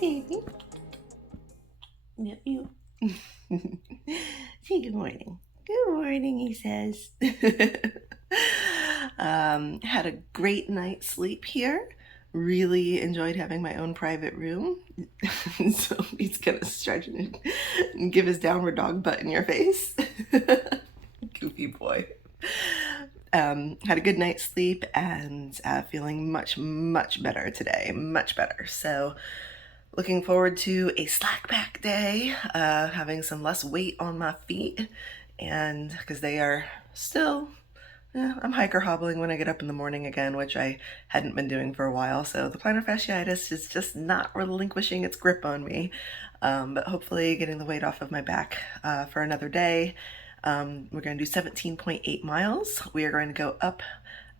baby. Yep, you. Say good morning. Good morning, he says. Had a great night's sleep here. Really enjoyed having my own private room. So he's gonna stretch and give his downward dog butt in your face. Goofy boy. Had a good night's sleep and feeling much better today. Much better. So looking forward to a slack pack day, having some less weight on my feet, and because they are still, I'm hiker hobbling when I get up in the morning again, which I hadn't been doing for a while, so the plantar fasciitis is just not relinquishing its grip on me, but hopefully getting the weight off of my back for another day. We're going to do 17.8 miles. We are going to go up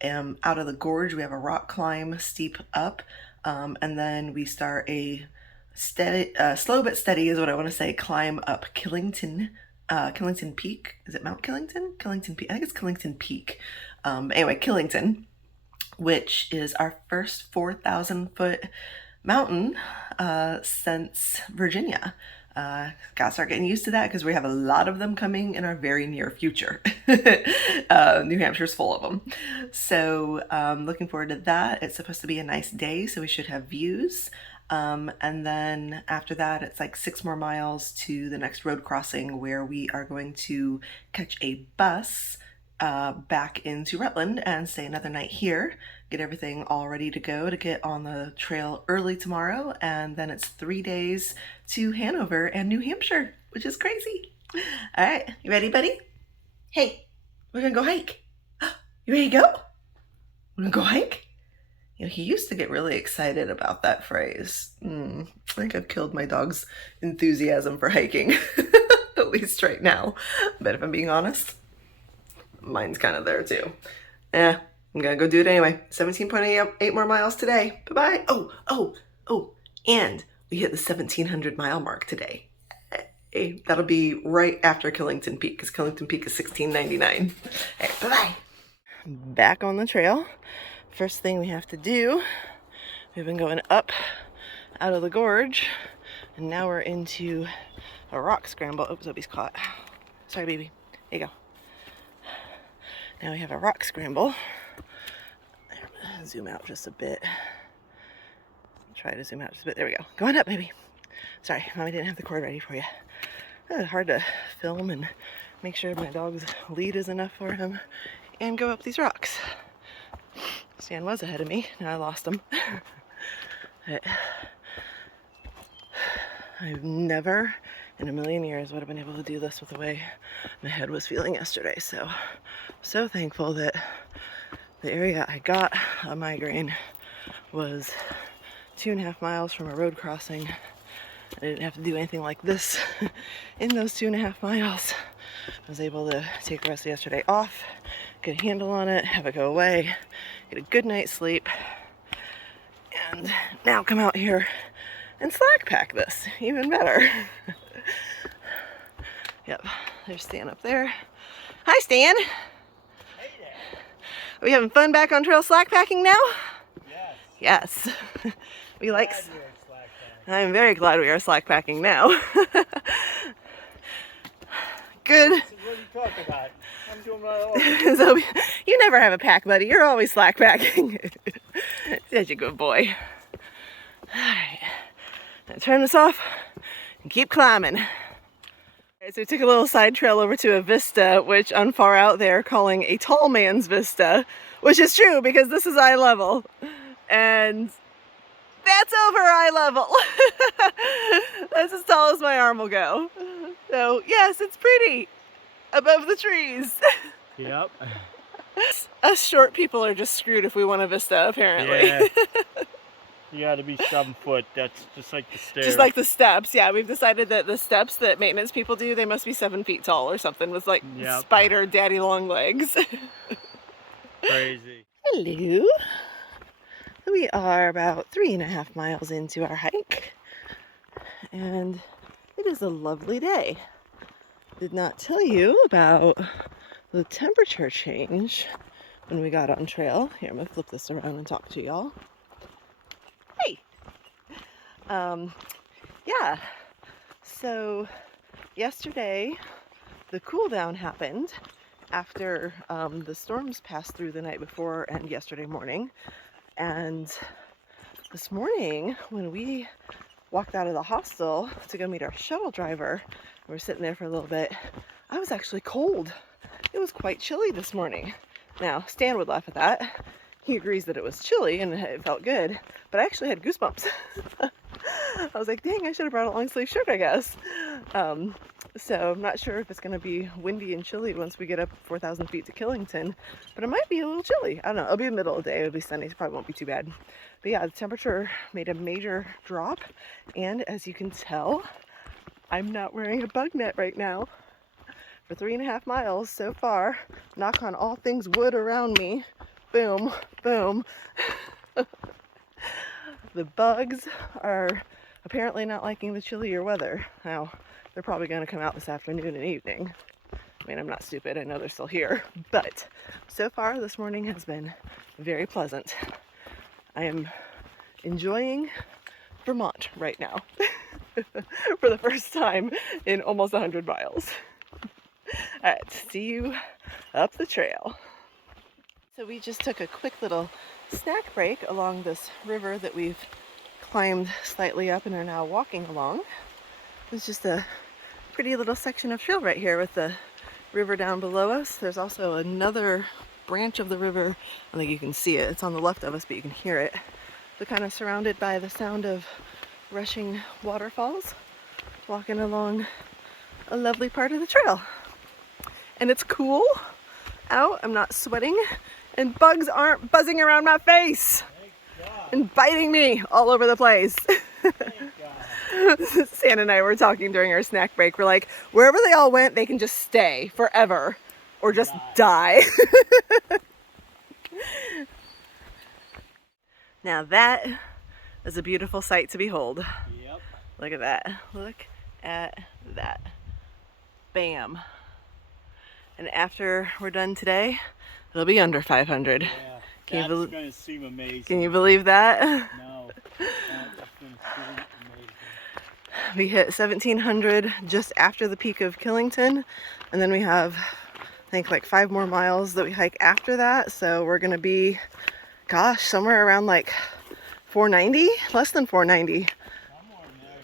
out of the gorge. We have a rock climb steep up, and then we start a steady, slow but steady is what I want to say, climb up Killington Peak. Is it Mount Killington? Killington Peak. I think it's Killington Peak. Anyway, Killington, which is our first 4,000-foot mountain since Virginia. Gotta start getting used to that because we have a lot of them coming in our very near future. New Hampshire's full of them. So looking forward to that. It's supposed to be a nice day, so we should have views. And then after that, it's like 6 more miles to the next road crossing where we are going to catch a bus back into Rutland and stay another night here, get everything all ready to go to get on the trail early tomorrow, and then it's 3 days to Hanover and New Hampshire, which is crazy. All right, you ready, buddy? Hey, we're gonna go hike. You ready to go? We're gonna go hike? You know, he used to get really excited about that phrase. I think I've killed my dog's enthusiasm for hiking, at least right now. But if I'm being honest, mine's kind of there too. I'm gonna go do it anyway. 17.8 more miles today. Bye-bye. Oh, and we hit the 1,700 mile mark today. Hey, that'll be right after Killington Peak, because Killington Peak is 1,699. All right, bye-bye. Back on the trail. First thing we have to do, we've been going up out of the gorge, and now we're into a rock scramble. Oh, Zoe's caught. Sorry, baby. There you go. Now we have a rock scramble. Zoom out just a bit. Try to zoom out just a bit. There we go. Go on up, baby. Sorry, Mommy didn't have the cord ready for you. Hard to film and make sure my dog's lead is enough for him and go up these rocks. Stan was ahead of me, now I lost him. But I've never in a million years would have been able to do this with the way my head was feeling yesterday. So I'm so thankful that the area I got a migraine was 2.5 miles from a road crossing. I didn't have to do anything like this in those 2.5 miles. I was able to take the rest of yesterday off, get a handle on it, have it go away, get a good night's sleep, and now come out here and slack pack this even better. Yep, there's Stan up there. Hi, Stan. Hey there. Are we having fun back on trail slack packing now? Yes. Yes. We like. Glad you're slack packing. I'm very glad we are slack packing now. Good. This is what you talk about. I'm doing my own. So you never have a pack, buddy. You're always slack packing. Such a good boy. All right. Now turn this off and keep climbing. All right, so we took a little side trail over to a vista, which on far out they're calling a tall man's vista, which is true because this is eye level. And that's over eye level. That's as tall as my arm will go. So yes, it's pretty above the trees. Yep. Us short people are just screwed if we want a vista, apparently. Yeah. You gotta be 7 foot. That's just like the stairs. Just like the steps. Yeah, we've decided that the steps that maintenance people do, they must be 7 feet tall or something with like spider daddy long legs. Crazy. Hello. We are about 3.5 miles into our hike, and it is a lovely day. Did not tell you about the temperature change when we got on trail. Here, I'm gonna flip this around and talk to y'all. Hey! Yeah, so yesterday the cool down happened after the storms passed through the night before and yesterday morning. And this morning when we walked out of the hostel to go meet our shuttle driver, we were sitting there for a little bit, I was actually cold. It was quite chilly this morning. Now, Stan would laugh at that. He agrees that it was chilly and it felt good, but I actually had goosebumps. I was like, dang, I should have brought a long sleeve shirt, I guess. So I'm not sure if it's going to be windy and chilly once we get up 4,000 feet to Killington, but it might be a little chilly. I don't know. It'll be the middle of the day. It'll be sunny. It probably won't be too bad. But yeah, the temperature made a major drop. And as you can tell, I'm not wearing a bug net right now. For 3.5 miles so far, knock on all things wood around me. Boom, boom. The bugs are apparently not liking the chillier weather. Now, they're probably going to come out this afternoon and evening. I mean, I'm not stupid. I know they're still here. But so far, this morning has been very pleasant. I am enjoying Vermont right now for the first time in almost 100 miles. All right, see you up the trail. So we just took a quick little snack break along this river that we've climbed slightly up and are now walking along. It's just a pretty little section of trail right here with the river down below us. There's also another branch of the river. I think you can see it. It's on the left of us, but you can hear it. We're kind of surrounded by the sound of rushing waterfalls, walking along a lovely part of the trail. And it's cool out. I'm not sweating, and bugs aren't buzzing around my face and biting me all over the place. Stan and I were talking during our snack break. We're like, wherever they all went, they can just stay forever or just die. Now that is a beautiful sight to behold. Yep. Look at that. Look at that. Bam. And after we're done today, it'll be under 500. Yeah, that's going to seem amazing. Can you believe that? No, that's going to seem amazing. We hit 1,700 just after the peak of Killington, and then we have, I think, like 5 more miles that we hike after that. So we're going to be, gosh, somewhere around like 490, less than 490.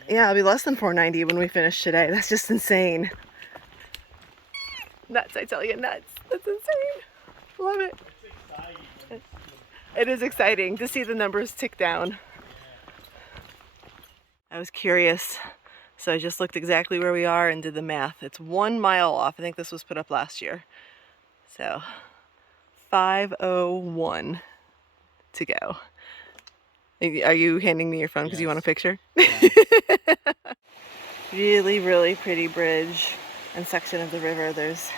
Yeah, it'll be less than 490 when we finish today. That's just insane. Nuts, I tell you, nuts. That's insane. Love it. It's exciting. It is exciting to see the numbers tick down. I was curious, so I just looked exactly where we are and did the math. It's 1 mile off. I think this was put up last year. So 5:01 to go. Are you handing me your phone because you want a picture? Yeah. Really, really pretty bridge and section of the river. There's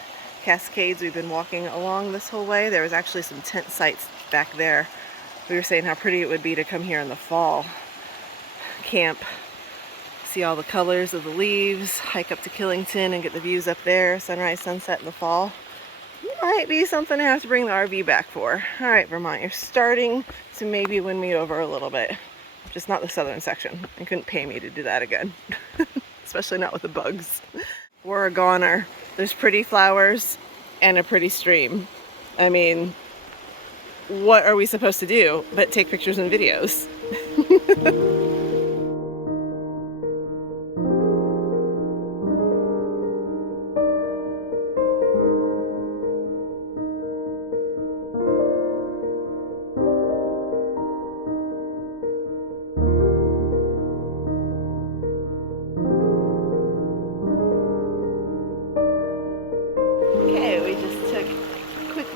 cascades. We've been walking along this whole way. There was actually some tent sites back there. We were saying how pretty it would be to come here in the fall, camp, see all the colors of the leaves, hike up to Killington and get the views up there, sunrise, sunset in the fall. Might be something I have to bring the RV back for. All right, Vermont, you're starting to maybe win me over a little bit. Just not the southern section. You couldn't pay me to do that again. Especially not with the bugs. We're a goner. There's pretty flowers and a pretty stream. I mean, what are we supposed to do but take pictures and videos?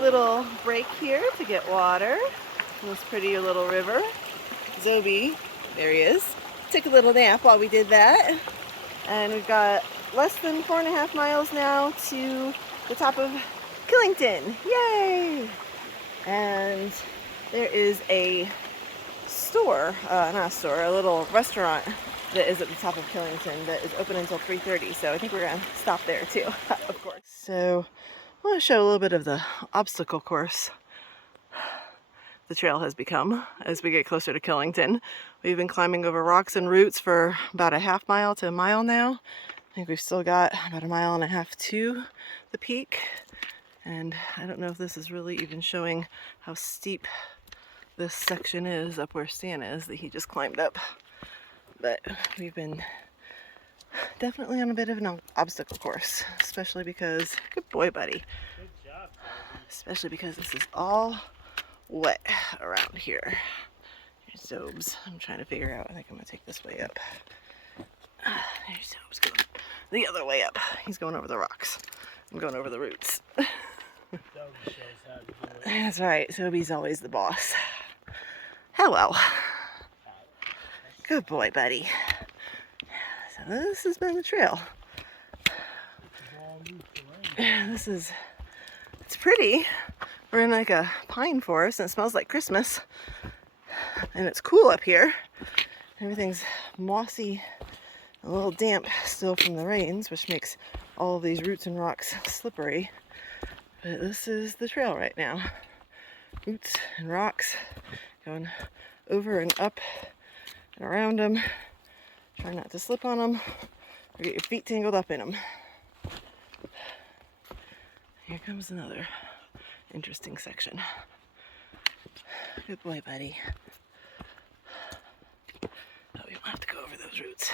Little break here to get water in this pretty little river. Zobi, there he is, took a little nap while we did that. And we've got less than 4.5 miles now to the top of Killington. Yay! And there is a store, not a store, a little restaurant that is at the top of Killington that is open until 3:30. So I think we're gonna stop there too, of course. So I want to show a little bit of the obstacle course. the trail has become as we get closer to Killington. We've been climbing over rocks and roots for about a half mile to a mile now. I think we've still got about a mile and a half to the peak. And I don't know if this is really even showing how steep this section is up where Stan is that he just climbed up. But we've been definitely on a bit of an obstacle course, especially because, good boy, buddy. Good job, Toby. Especially because this is all wet around here. Here's Zobes. I'm trying to figure out, I think I'm gonna take this way up. There's Zobes going the other way up. He's going over the rocks. I'm going over the roots. Toby shows how to do it. That's right, Zobie's always the boss. Hello. Good boy, buddy. So this has been the trail. It's pretty. We're in like a pine forest and it smells like Christmas. And it's cool up here. Everything's mossy, a little damp still from the rains, which makes all of these roots and rocks slippery. But this is the trail right now. Roots and rocks going over and up and around them. Try not to slip on them or get your feet tangled up in them. Here comes another interesting section. Good boy, buddy. Oh, we don't have to go over those roots.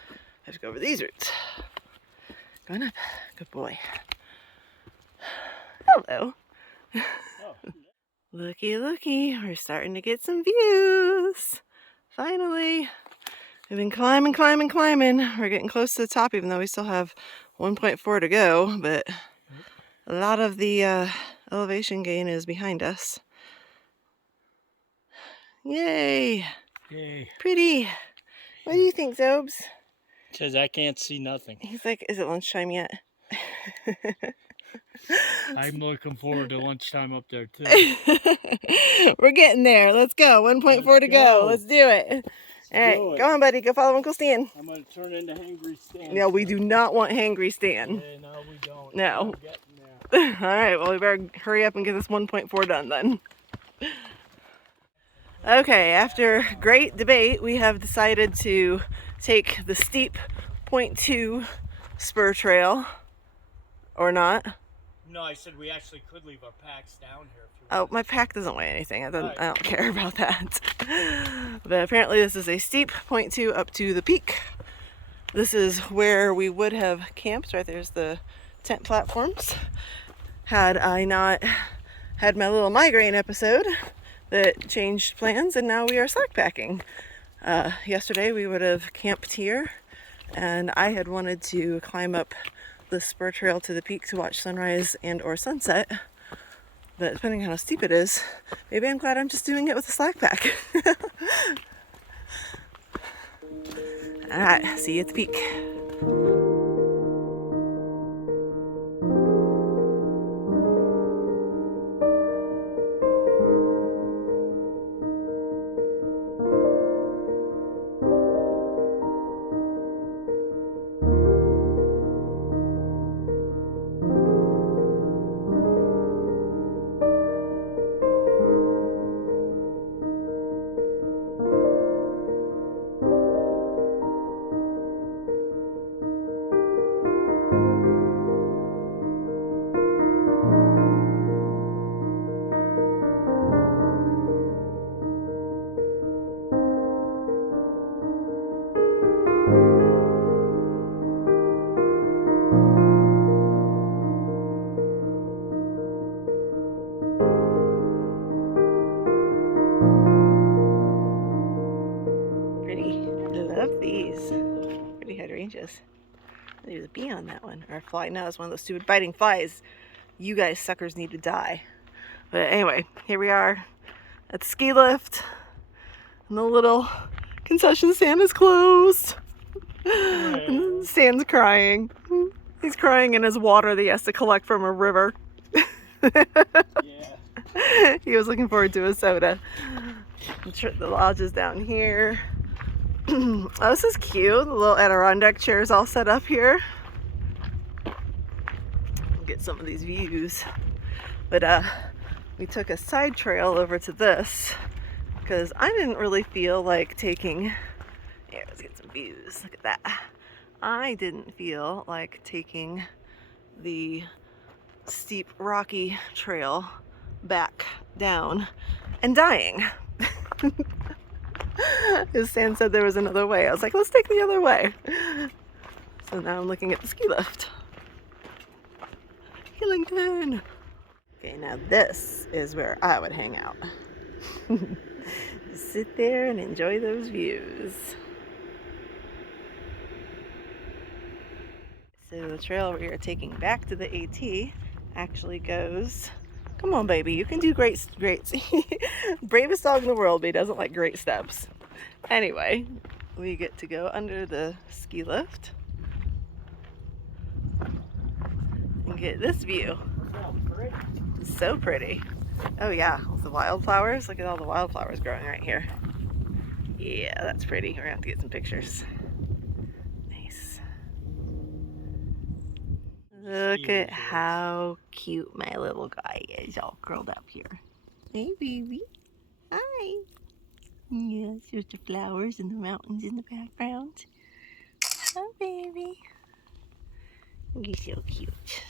I have to go over these roots. Going up. Good boy. Hello. Oh. Looky, looky. We're starting to get some views. Finally. We've been climbing. We're getting close to the top, even though we still have 1.4 to go, but a lot of the elevation gain is behind us. Yay! Yay. Pretty. What do you think, Zobes? Says I can't see nothing. He's like, is it lunchtime yet? I'm looking forward to lunchtime up there too. We're getting there. Let's go. 1.4 to go. Let's do it. All right, go on, buddy. Go follow Uncle Stan. I'm going to turn into Hangry Stan. No, we do not want Hangry Stan. Yeah, no, we don't. No. I'm getting there. All right, well, we better hurry up and get this 1.4 done then. Okay, after great debate, we have decided to take the steep 0.2 spur trail, or not. No, I said we actually could leave our packs down here. If you Oh, want. my pack doesn't weigh anything. I don't care about that. But apparently this is a steep 0.2 up to the peak. This is where we would have camped. Right there's the tent platforms. Had I not had my little migraine episode that changed plans, and now we are slack packing. Yesterday we would have camped here, and I had wanted to climb up the spur trail to the peak to watch sunrise and or sunset, but depending on how steep it is, maybe I'm glad I'm just doing it with a slack pack. Alright, see you at the peak. There's a bee on that one, or a fly. No, it's one of those stupid biting flies. You guys suckers need to die. But anyway, here we are at the ski lift, and the little concession stand is closed. And Stan's crying. He's crying in his water that he has to collect from a river. Yeah. He was looking forward to a soda. The lodge is down here. Oh, this is cute. The little Adirondack chairs all set up here. Get some of these views. But we took a side trail over to this because I didn't really feel like taking, here, let's get some views, look at that. I didn't feel like taking the steep rocky trail back down and dying. Because Stan said there was another way. I was like, let's take the other way. So now I'm looking at the ski lift. Killington. Okay, now this is where I would hang out. Just sit there and enjoy those views. So the trail we are taking back to the AT actually goes, come on baby, you can do great. Bravest dog in the world, but he doesn't like great steps. Anyway, we get to go under the ski lift and get this view. So pretty. Oh yeah, the wildflowers. Look at all the wildflowers growing right here. Yeah, that's pretty. We're gonna have to get some pictures. Nice. Look at how cute my little guy is, all curled up here. Hey baby. Hi. Yeah, there's the flowers and the mountains in the background. Oh baby. You're so cute.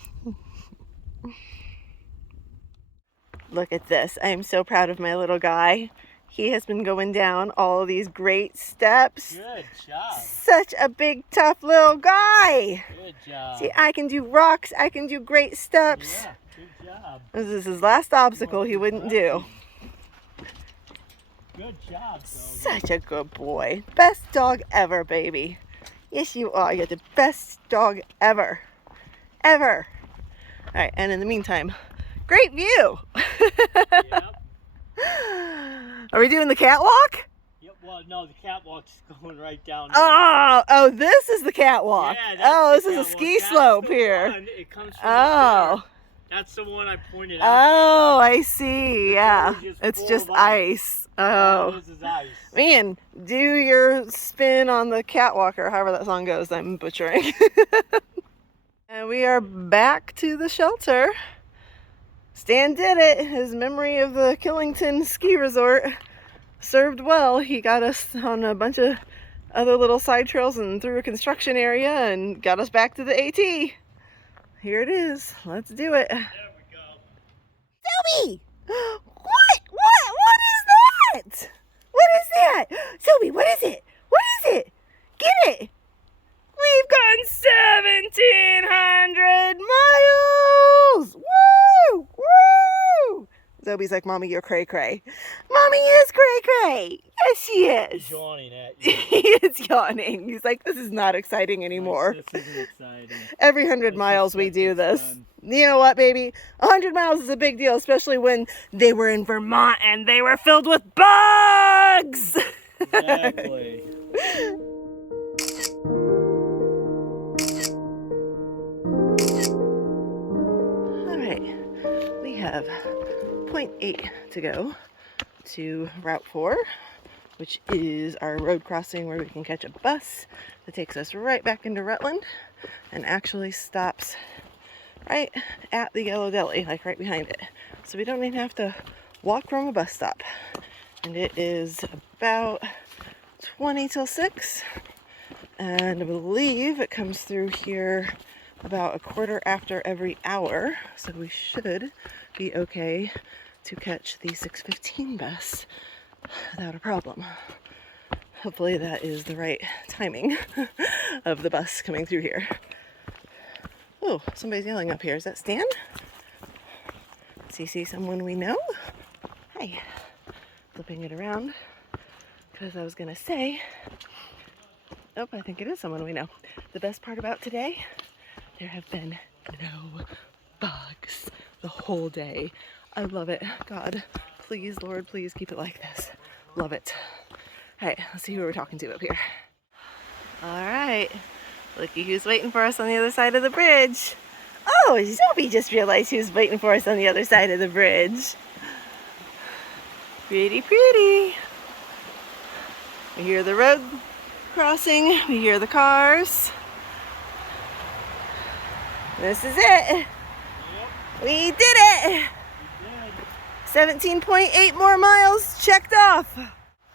Look at this. I am so proud of my little guy. He has been going down all of these great steps. Good job. Such a big, tough little guy. Good job. See, I can do rocks. I can do great steps. Yeah, good job. This is his last obstacle he wouldn't do. Good job, Doggy. Such a good boy. Best dog ever, baby. Yes, you are. You're the best dog ever. Ever. All right, and in the meantime, great view. Yep. Are we doing the catwalk? Yep. Well, no, the catwalk's going right down there. Oh, this is the catwalk. Yeah, oh, that's this the is a catwalk. ski That's slope the here. one. It comes from Oh. That's the one I pointed out. Oh, I see. Yeah, it's full just of ice. Oh, This is ice. man, do your spin on the catwalk or however that song goes. I'm butchering. And we are back to the shelter. Stan did it. His memory of the Killington ski resort served well. He got us on a bunch of other little side trails and through a construction area and got us back to the AT. Here it is. Let's do it. There we go. Toby! What is that? What is that? Toby, what is it? What is it? Get it! We've gone 1,700 miles! Woo! Woo! Toby's like, Mommy, you're cray-cray. Mommy is cray-cray! Yes, she is! He's yawning at you. He is yawning. He's like, this is not exciting anymore. This isn't exciting. Every 100 miles we do this. You know what, baby? 100 miles is a big deal, especially when they were in Vermont and they were filled with bugs! Exactly. We have 0.8 to go to Route 4, which is our road crossing where we can catch a bus that takes us right back into Rutland and actually stops right at the Yellow Deli, like right behind it. So we don't even have to walk from a bus stop. And it is about 20 till 6, and I believe it comes through here about a quarter after every hour, so we should be okay to catch the 6:15 bus without a problem. Hopefully that is the right timing of the bus coming through here. Oh, somebody's yelling up here. Is that Stan? Does he see someone we know? Hi. Flipping it around because I was gonna say, oh, I think it is someone we know. The best part about today, there have been no bugs the whole day. I love it. God, please, Lord, please keep it like this. Love it. All right, let's see who we're talking to up here. All right, looky who's waiting for us on the other side of the bridge. Oh, Zoe just realized who's waiting for us on the other side of the bridge. Pretty, pretty. We hear the road crossing, we hear the cars. This is it. Yep. We did it. We did. 17.8 more miles checked off.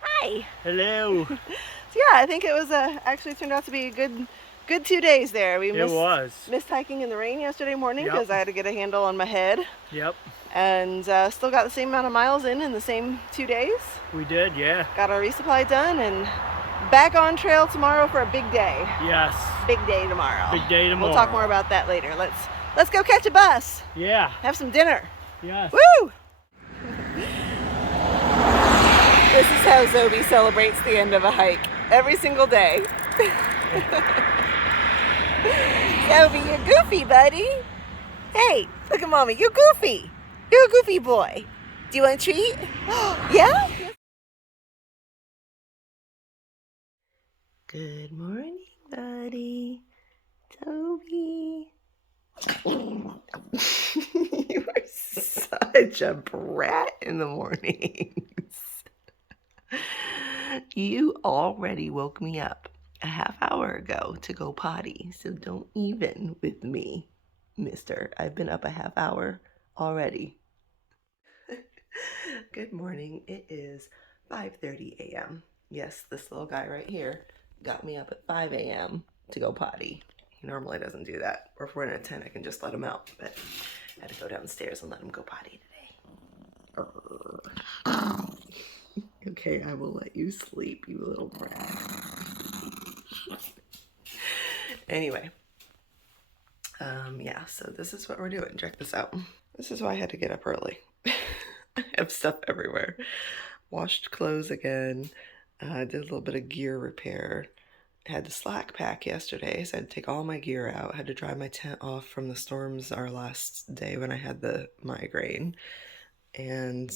Hi. Hello. So yeah, I think it was actually turned out to be a good 2 days there. We missed hiking in the rain yesterday morning because I had to get a handle on my head. Yep. And still got the same amount of miles in the same 2 days. We did, yeah. Got our resupply done and back on trail tomorrow for a big day. Yes. Big day tomorrow. Big day tomorrow. We'll talk more about that later. Let's go catch a bus. Yeah. Have some dinner. Yes. Woo! This is how Zobi celebrates the end of a hike. Every single day. Zobi, you're goofy, buddy. Hey, look at mommy. You're goofy. You're a goofy boy. Do you want a treat? Yeah? Good morning, buddy. Toby. You are such a brat in the mornings. You already woke me up a half hour ago to go potty, so don't even with me, mister. I've been up a half hour already. Good morning. It is 5:30 a.m. Yes, this little guy right here got me up at 5 a.m. to go potty. He normally doesn't do that. Or if we're in a tent, I can just let him out. But I had to go downstairs and let him go potty today. Okay, I will let you sleep, you little brat. Anyway. Yeah, so this is what we're doing. Check this out. This is why I had to get up early. I have stuff everywhere. Washed clothes again. Did a little bit of gear repair. Had to slack pack yesterday, so I had to take all my gear out. Had to dry my tent off from the storms our last day when I had the migraine. And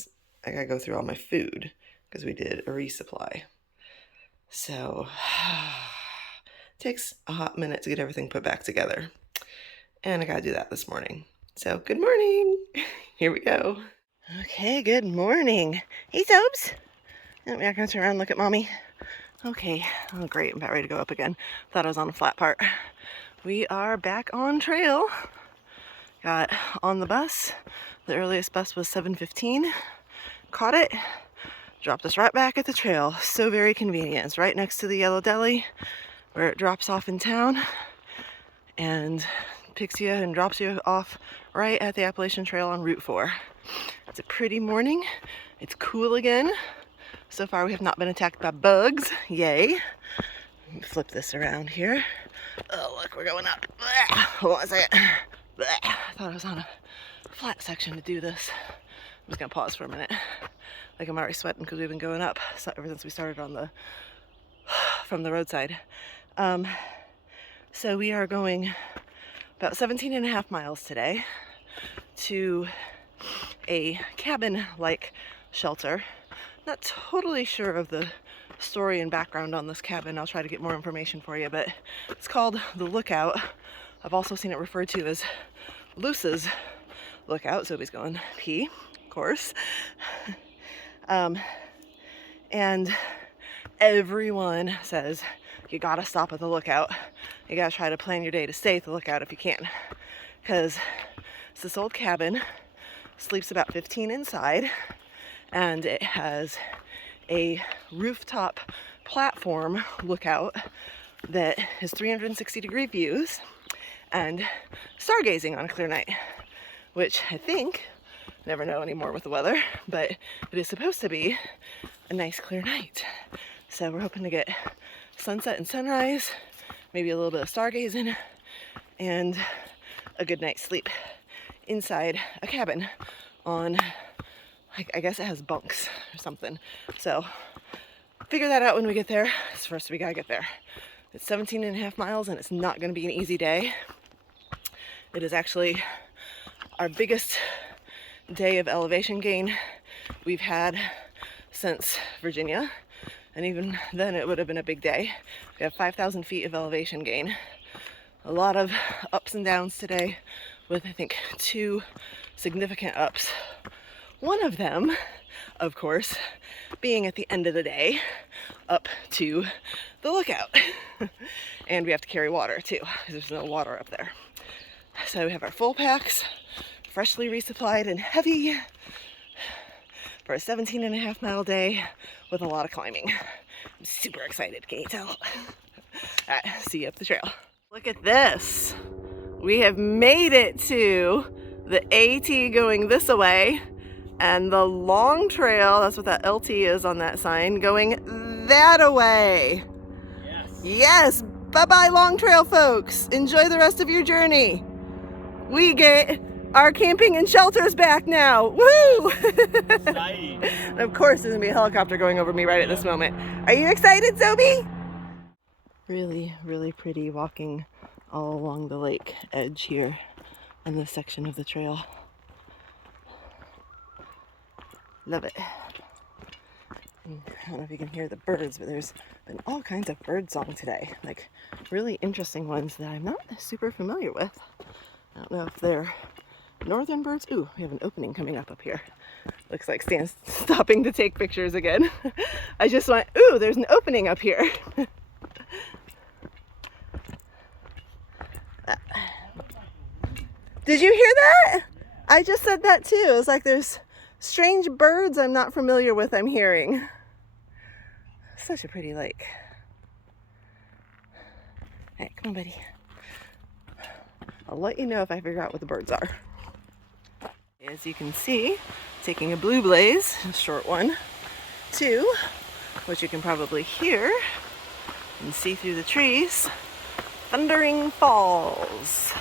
I gotta go through all my food because we did a resupply. So, it takes a hot minute to get everything put back together. And I gotta do that this morning. So, good morning. Here we go. Okay, good morning. Hey, Tobes. I'm not gonna turn around and look at mommy. Okay, oh great, I'm about ready to go up again. Thought I was on a flat part. We are back on trail. Got on the bus. The earliest bus was 7:15. Caught it. Dropped us right back at the trail. So very convenient. It's right next to the Yellow Deli where it drops off in town and picks you and drops you off right at the Appalachian Trail on Route 4. It's a pretty morning. It's cool again. So far we have not been attacked by bugs. Yay. Let me flip this around here. Oh, look, we're going up. What was it? I thought I was on a flat section to do this. I'm just gonna pause for a minute. Like I'm already sweating because we've been going up ever since we started on from the roadside. So we are going about 17.5 miles today to a cabin-like shelter. Not totally sure of the story and background on this cabin. I'll try to get more information for you, but it's called The Lookout. I've also seen it referred to as Luce's Lookout. Zobi's going pee, of course. And everyone says you gotta stop at the lookout. You gotta try to plan your day to stay at the lookout if you can, because it's this old cabin, sleeps about 15 inside, and it has a rooftop platform lookout that has 360-degree views and stargazing on a clear night, which I think, never know anymore with the weather, but it is supposed to be a nice clear night. So we're hoping to get sunset and sunrise, maybe a little bit of stargazing, and a good night's sleep inside a cabin on, I guess it has bunks or something. So figure that out when we get there. It's first we gotta get there. It's 17.5 miles and it's not gonna be an easy day. It is actually our biggest day of elevation gain we've had since Virginia, and even then it would have been a big day. We have 5,000 feet of elevation gain. A lot of ups and downs today, with I think 2 significant ups. One of them, of course, being at the end of the day up to the lookout. And we have to carry water too, because there's no water up there. So we have our full packs, freshly resupplied and heavy. for a 17.5-mile day with a lot of climbing. I'm super excited, can you tell? All right, see you up the trail. Look at this. We have made it to the AT going this way and the long trail, that's what that LT is on that sign, going that way. Yes. Yes, bye-bye long trail folks. Enjoy the rest of your journey. We get our camping and shelters back now. Woo! Exciting. And of course there's gonna be a helicopter going over me right at this moment. Are you excited, Zobi? Really, really pretty walking all along the lake edge here on this section of the trail. Love it. And I don't know if you can hear the birds, but there's been all kinds of bird song today. Like really interesting ones that I'm not super familiar with. I don't know if they're northern birds. Ooh, we have an opening coming up here. Looks like Stan's stopping to take pictures again. I just went, ooh, there's an opening up here. Did you hear that? I just said that too. It was like there's strange birds I'm not familiar with I'm hearing. Such a pretty lake. All right, come on, buddy. I'll let you know if I figure out what the birds are. As you can see, taking a blue blaze, a short one, to, which you can probably hear and see through the trees, Thundering Falls.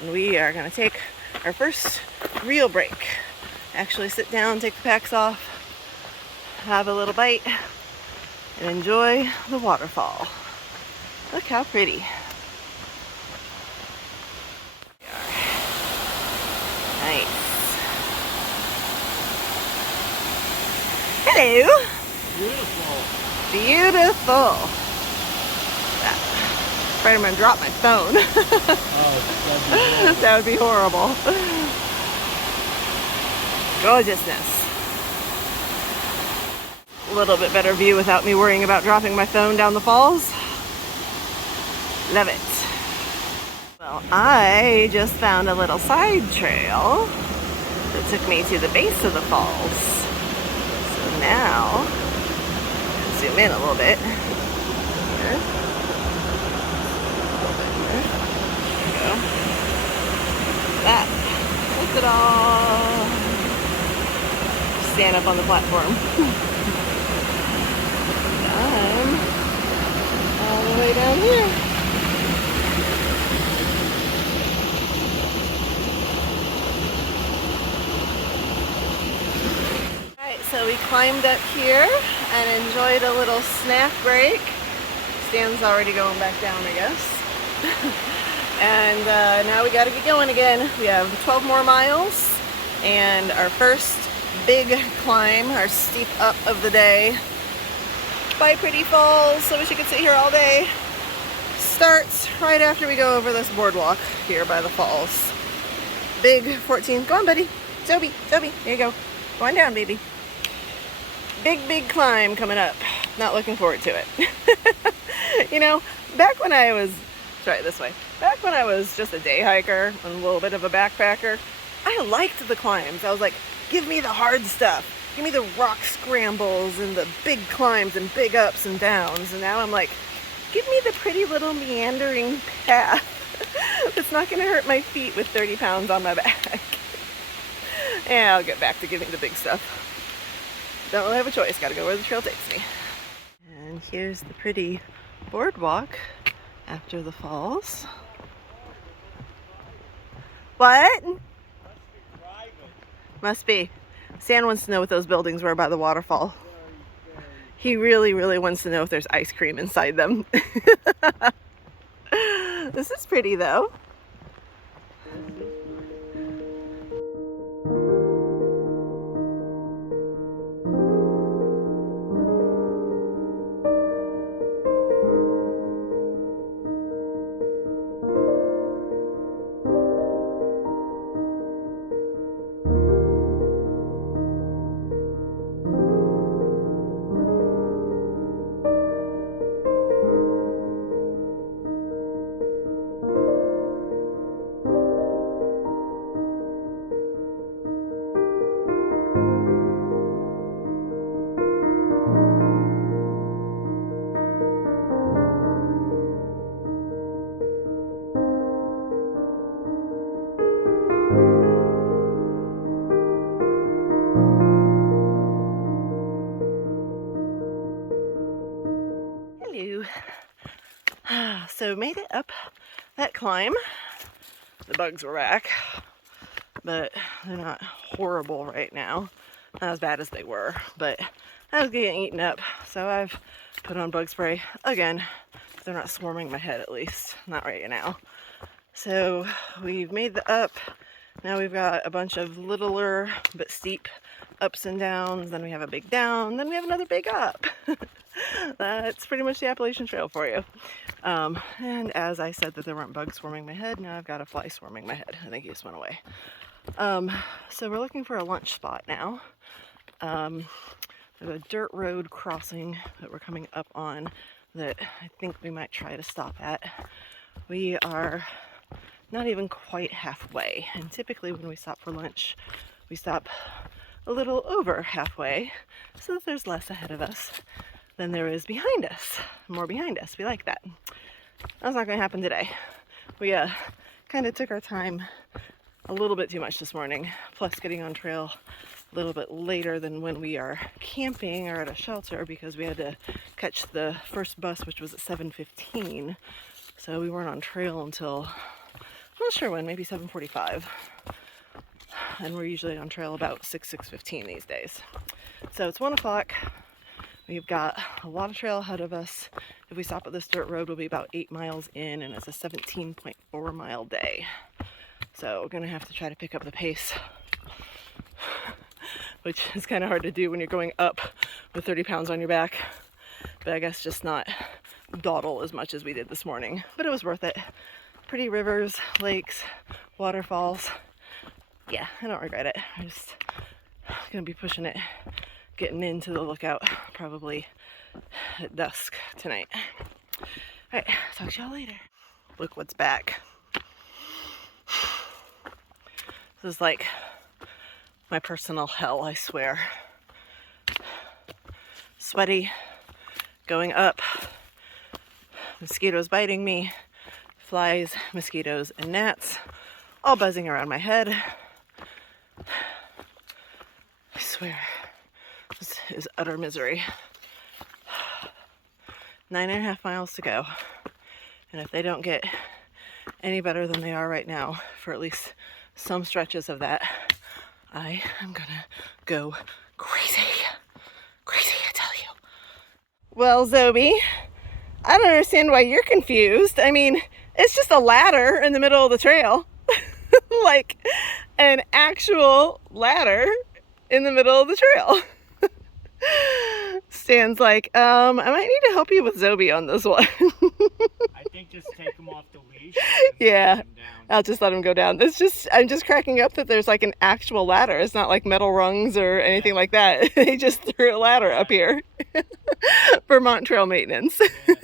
And we are going to take our first real break. Actually sit down, take the packs off, have a little bite, and enjoy the waterfall. Look how pretty. Nice. Hello. Beautiful. Beautiful. Spider-Man dropped my phone. Oh, that would be horrible. Gorgeousness. A little bit better view without me worrying about dropping my phone down the falls. Love it. Well, I just found a little side trail that took me to the base of the falls. So now, zoom in a little bit. Here. A little bit here. There we go. That. Look at all. Stand up on the platform. I'm all the way down here. So we climbed up here and enjoyed a little snack break. Stan's already going back down, I guess. And now we gotta get going again. We have 12 more miles and our first big climb, our steep up of the day. By Pretty Falls, so wish you could sit here all day. Starts right after we go over this boardwalk here by the falls. Big 14, go on buddy. Zobi, there you go. Go on down, baby. Big climb coming up. Not looking forward to it. You know, back when I was, try it this way. Back when I was just a day hiker and a little bit of a backpacker, I liked the climbs. I was like, give me the hard stuff. Give me the rock scrambles and the big climbs and big ups and downs. And now I'm like, give me the pretty little meandering path that's not going to hurt my feet with 30 pounds on my back. And I'll get back to giving the big stuff. Don't really have a choice, gotta go where the trail takes me. And here's the pretty boardwalk after the falls. What? Must be. Stan wants to know what those buildings were by the waterfall. He really wants to know if there's ice cream inside them. This is pretty though. So made it up that climb. The bugs were back, but they're not horrible right now. Not as bad as they were, but I was getting eaten up. So I've put on bug spray again. They're not swarming my head, at least. Not right now. So we've made the up. Now we've got a bunch of littler but steep ups and downs. Then we have a big down. Then we have another big up. That's pretty much the Appalachian Trail for you. And as I said that there weren't bugs swarming my head, now I've got a fly swarming my head. I think he just went away. So we're looking for a lunch spot now. There's a dirt road crossing that we're coming up on that I think we might try to stop at. We are not even quite halfway, and typically when we stop for lunch, we stop a little over halfway so that there's less ahead of us than there is behind us. More behind us. We like that. That's not going to happen today. We kind of took our time a little bit too much this morning, plus getting on trail a little bit later than when we are camping or at a shelter, because we had to catch the first bus, which was at 7:15. So we weren't on trail until, I'm not sure when, maybe 7:45. And we're usually on trail about 6:15 these days. So it's 1 o'clock. We've got a lot of trail ahead of us. If we stop at this dirt road, we'll be about 8 miles in, and it's a 17.4 mile day. So we're gonna have to try to pick up the pace, which is kind of hard to do when you're going up with 30 pounds on your back. But I guess just not dawdle as much as we did this morning. But it was worth it. Pretty rivers, lakes, waterfalls. Yeah, I don't regret it. I'm just gonna be pushing it, getting into the lookout probably at dusk tonight. All right, talk to y'all later. Look what's back. This is like my personal hell, I swear. Sweaty, going up, mosquitoes biting me, flies, mosquitoes, and gnats all buzzing around my head. I swear, this is utter misery. 9.5 miles to go. And if they don't get any better than they are right now, for at least some stretches of that, I am gonna go crazy. Crazy, I tell you. Well, Zoe, I don't understand why you're confused. I mean, it's just a ladder in the middle of the trail. Like an actual ladder in the middle of the trail. Stan's like, I might need to help you with Zoe on this one. I think just take him off the leash. Yeah, I'll just let him go down. I'm just cracking up that there's like an actual ladder. It's not like metal rungs or anything like that. They just threw a ladder up here. Vermont trail maintenance. Yeah.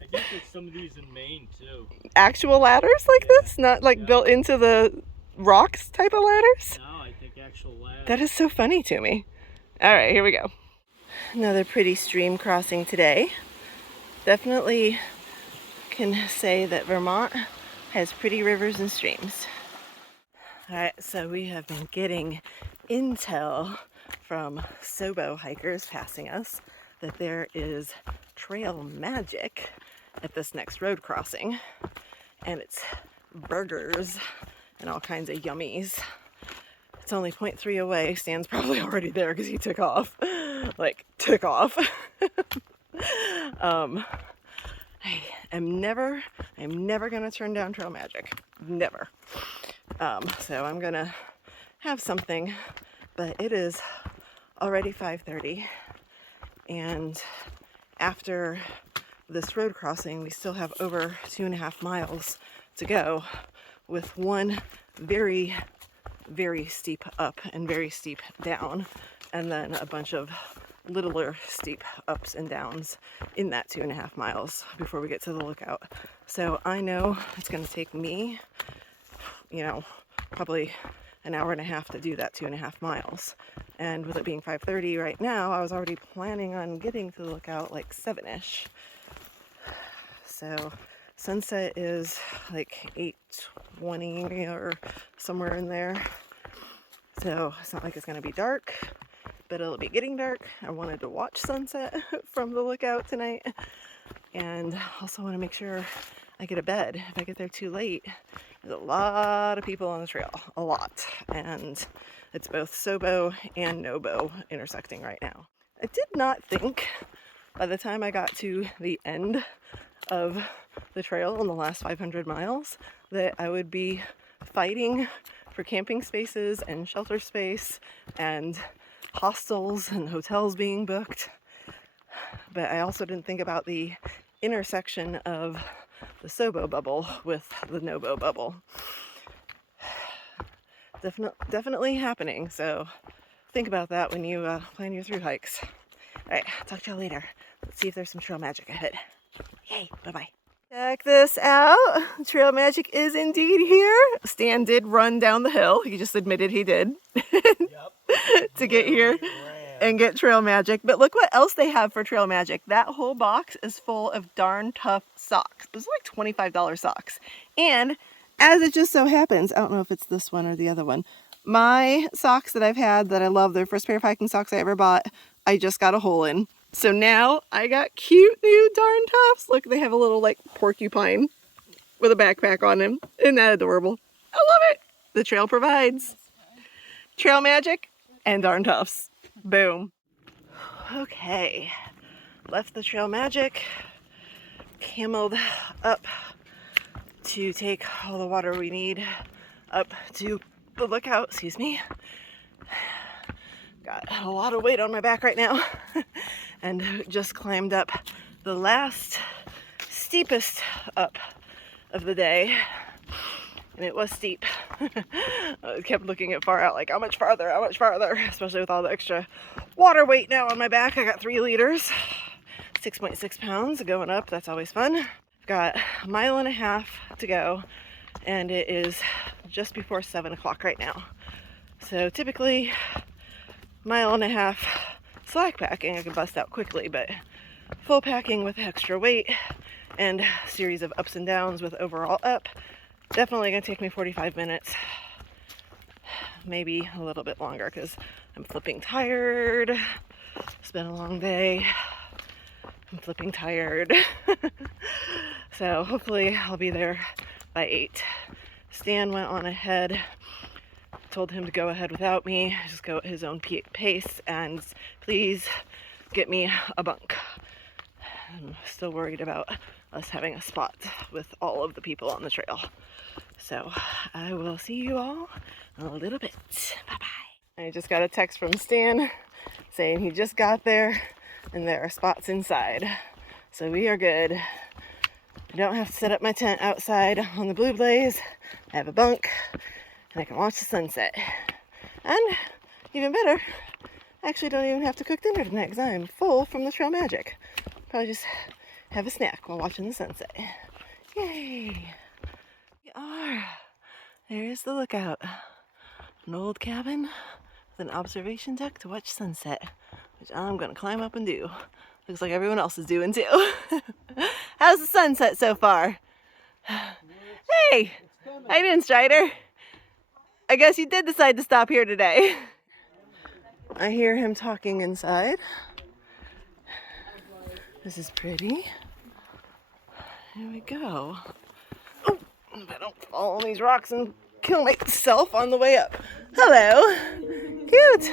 I think there's some of these in Maine too. Actual ladders like this? Not like built into the rocks type of ladders? No, I think actual ladders. That is so funny to me. All right, here we go. Another pretty stream crossing today. Definitely can say that Vermont has pretty rivers and streams. All right, so we have been getting intel from nobo hikers passing us that there is trail magic at this next road crossing, and it's burgers and all kinds of yummies. It's only 0.3 away. Stan's probably already there because he took off. Like, took off. I am never gonna turn down trail magic. Never. So I'm gonna have something, but it is already 5:30, and after this road crossing, we still have over 2.5 miles to go, with one very, very steep up and very steep down, and then a bunch of littler steep ups and downs in that 2.5 miles before we get to the lookout. So I know it's going to take me, probably an hour and a half to do that 2.5 miles. And with it being 5:30 right now, I was already planning on getting to the lookout like 7-ish. So sunset is like 8:20 or somewhere in there. So it's not like it's going to be dark, but it'll be getting dark. I wanted to watch sunset from the lookout tonight. and also want to make sure I get a bed. If I get there too late, there's a lot of people on the trail, a lot, and it's both sobo and nobo intersecting right now. I did not think by the time I got to the end of the trail in the last 500 miles that I would be fighting for camping spaces and shelter space and hostels and hotels being booked. But I also didn't think about the intersection of the sobo bubble with the nobo bubble. Definitely happening, so think about that when you plan your thru hikes. Alright, talk to you later. Let's see if there's some trail magic ahead. Yay, bye-bye. Check this out. Trail magic is indeed here. Stan did run down the hill. He just admitted he did. To get here and get trail magic. But look what else they have for trail magic. That whole box is full of darn tough socks. Those are like $25 socks. And as it just so happens, I don't know if it's this one or the other one, my socks that I've had that I love, they're the first pair of hiking socks I ever bought, I just got a hole in. So now I got cute new darn toughs. Look, they have a little like porcupine with a backpack on him. Isn't that adorable? I love it. The trail provides. Trail magic and darn toughs. Boom. Okay. Left the trail magic. Cameled up to take all the water we need up to the lookout. Excuse me. Got a lot of weight on my back right now. And just climbed up the last steepest up of the day, and it was steep. I kept looking at far out, like how much farther, especially with all the extra water weight now on my back. I got 3 liters, 6.6 pounds going up. That's always fun. I've got a mile and a half to go, and it is just before 7 o'clock right now. So typically mile and a half slack packing I can bust out quickly, but full packing with extra weight and a series of ups and downs with overall up, definitely gonna take me 45 minutes, maybe a little bit longer, because I'm flipping tired. It's been a long day. I'm flipping tired. So hopefully I'll be there by 8. Stan went on ahead, told him to go ahead without me, just go at his own pace, and please get me a bunk. I'm still worried about us having a spot with all of the people on the trail. So I will see you all in a little bit. Bye-bye. I just got a text from Stan saying he just got there and there are spots inside. So we are good. I don't have to set up my tent outside on the Blue Blaze. I have a bunk and I can watch the sunset. And even better, I actually don't even have to cook dinner tonight because I am full from the trail magic. Probably just have a snack while watching the sunset. Yay! We are. There's the lookout. An old cabin with an observation deck to watch sunset, which I'm gonna climb up and do. Looks like everyone else is doing too. How's the sunset so far? Hey! How you doing, Strider? I guess you did decide to stop here today. I hear him talking inside. This is pretty. Here we go. Oh, I don't fall on these rocks and kill myself on the way up. Hello. Cute.